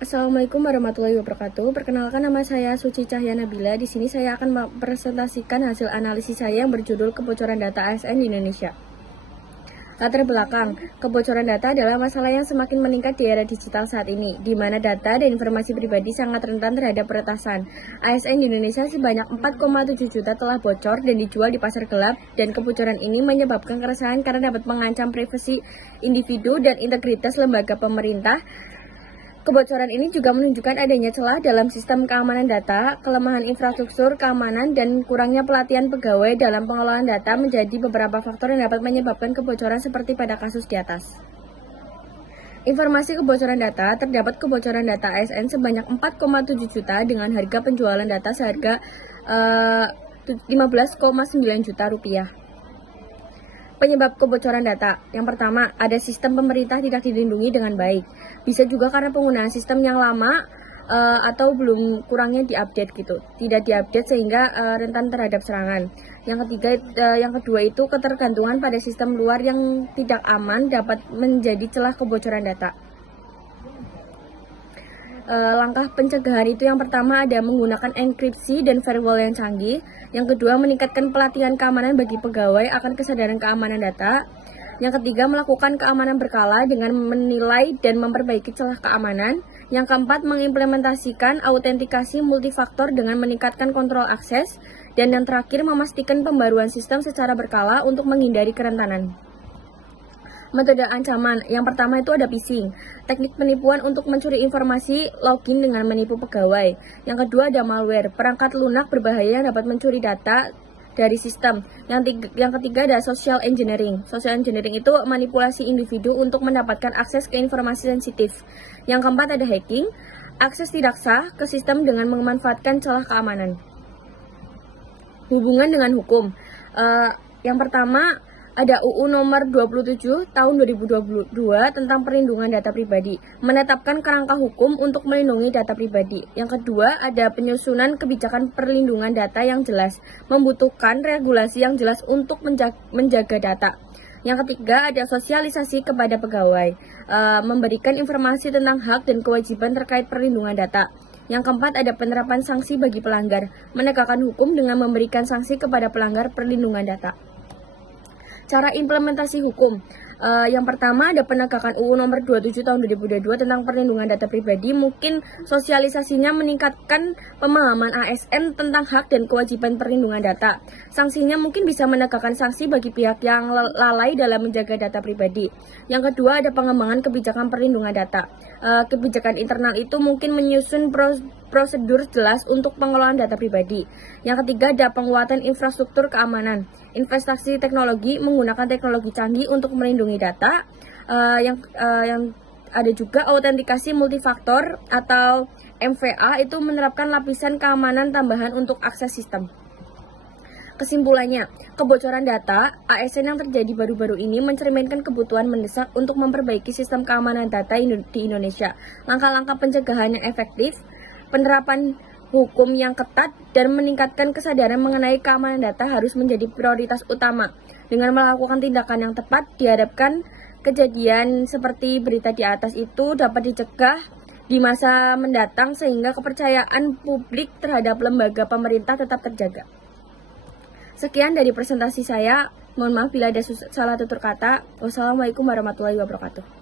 Assalamualaikum warahmatullahi wabarakatuh. Perkenalkan, nama saya Suci Cahya Nabila. Di sini saya akan mempresentasikan hasil analisis saya yang berjudul Kebocoran Data ASN di Indonesia. Latar belakang, kebocoran data adalah masalah yang semakin meningkat di era digital saat ini, di mana data dan informasi pribadi sangat rentan terhadap peretasan. ASN di Indonesia sebanyak 4,7 juta telah bocor dan dijual di pasar gelap, dan kebocoran ini menyebabkan keresahan karena dapat mengancam privasi individu dan integritas lembaga pemerintah. Kebocoran ini juga menunjukkan adanya celah dalam sistem keamanan data, kelemahan infrastruktur keamanan, dan kurangnya pelatihan pegawai dalam pengelolaan data menjadi beberapa faktor yang dapat menyebabkan kebocoran seperti pada kasus di atas. Informasi kebocoran data, terdapat kebocoran data ASN sebanyak 4,7 juta dengan harga penjualan data seharga 15,9 juta rupiah. Penyebab kebocoran data. Yang pertama, ada sistem pemerintah tidak dilindungi dengan baik. Bisa juga karena penggunaan sistem yang lama atau belum kurangnya diupdate gitu. Tidak diupdate sehingga rentan terhadap serangan. Yang kedua itu ketergantungan pada sistem luar yang tidak aman dapat menjadi celah kebocoran data. Langkah pencegahan itu yang pertama ada menggunakan enkripsi dan firewall yang canggih. Yang kedua, meningkatkan pelatihan keamanan bagi pegawai akan kesadaran keamanan data. Yang ketiga, melakukan keamanan berkala dengan menilai dan memperbaiki celah keamanan. Yang keempat, mengimplementasikan autentikasi multifaktor dengan meningkatkan kontrol akses. Dan yang terakhir, memastikan pembaruan sistem secara berkala untuk menghindari kerentanan. Metode ancaman. Yang pertama itu ada phishing, teknik penipuan untuk mencuri informasi login dengan menipu pegawai. Yang kedua ada malware, perangkat lunak berbahaya yang dapat mencuri data dari sistem. Yang ketiga ada social engineering. Social engineering itu manipulasi individu untuk mendapatkan akses ke informasi sensitif. Yang keempat ada hacking, akses tidak sah ke sistem dengan memanfaatkan celah keamanan. Hubungan dengan hukum. Yang pertama ada UU nomor 27 tahun 2022 tentang perlindungan data pribadi, menetapkan kerangka hukum untuk melindungi data pribadi. Yang kedua, ada penyusunan kebijakan perlindungan data yang jelas, membutuhkan regulasi yang jelas untuk menjaga data. Yang ketiga, ada sosialisasi kepada pegawai, memberikan informasi tentang hak dan kewajiban terkait perlindungan data. Yang keempat, ada penerapan sanksi bagi pelanggar, menegakkan hukum dengan memberikan sanksi kepada pelanggar perlindungan data. Cara implementasi hukum. Yang pertama ada penegakan UU nomor 27 tahun 2022 tentang perlindungan data pribadi. Mungkin sosialisasinya meningkatkan pemahaman ASN tentang hak dan kewajiban perlindungan data. Sanksinya mungkin bisa menegakkan sanksi bagi pihak yang lalai dalam menjaga data pribadi. Yang kedua ada pengembangan kebijakan perlindungan data. Kebijakan internal itu mungkin menyusun prosedur jelas untuk pengelolaan data pribadi. Yang ketiga ada penguatan infrastruktur keamanan, investasi teknologi menggunakan teknologi canggih untuk melindungi data. Yang ada juga autentikasi multifaktor atau MFA itu menerapkan lapisan keamanan tambahan untuk akses sistem. Kesimpulannya, kebocoran data ASN yang terjadi baru-baru ini mencerminkan kebutuhan mendesak untuk memperbaiki sistem keamanan data di Indonesia. Langkah-langkah pencegahan yang efektif, penerapan hukum yang ketat, dan meningkatkan kesadaran mengenai keamanan data harus menjadi prioritas utama. Dengan melakukan tindakan yang tepat, diharapkan kejadian seperti berita di atas itu dapat dicegah di masa mendatang sehingga kepercayaan publik terhadap lembaga pemerintah tetap terjaga. Sekian dari presentasi saya. Mohon maaf bila ada salah tutur kata. Wassalamualaikum warahmatullahi wabarakatuh.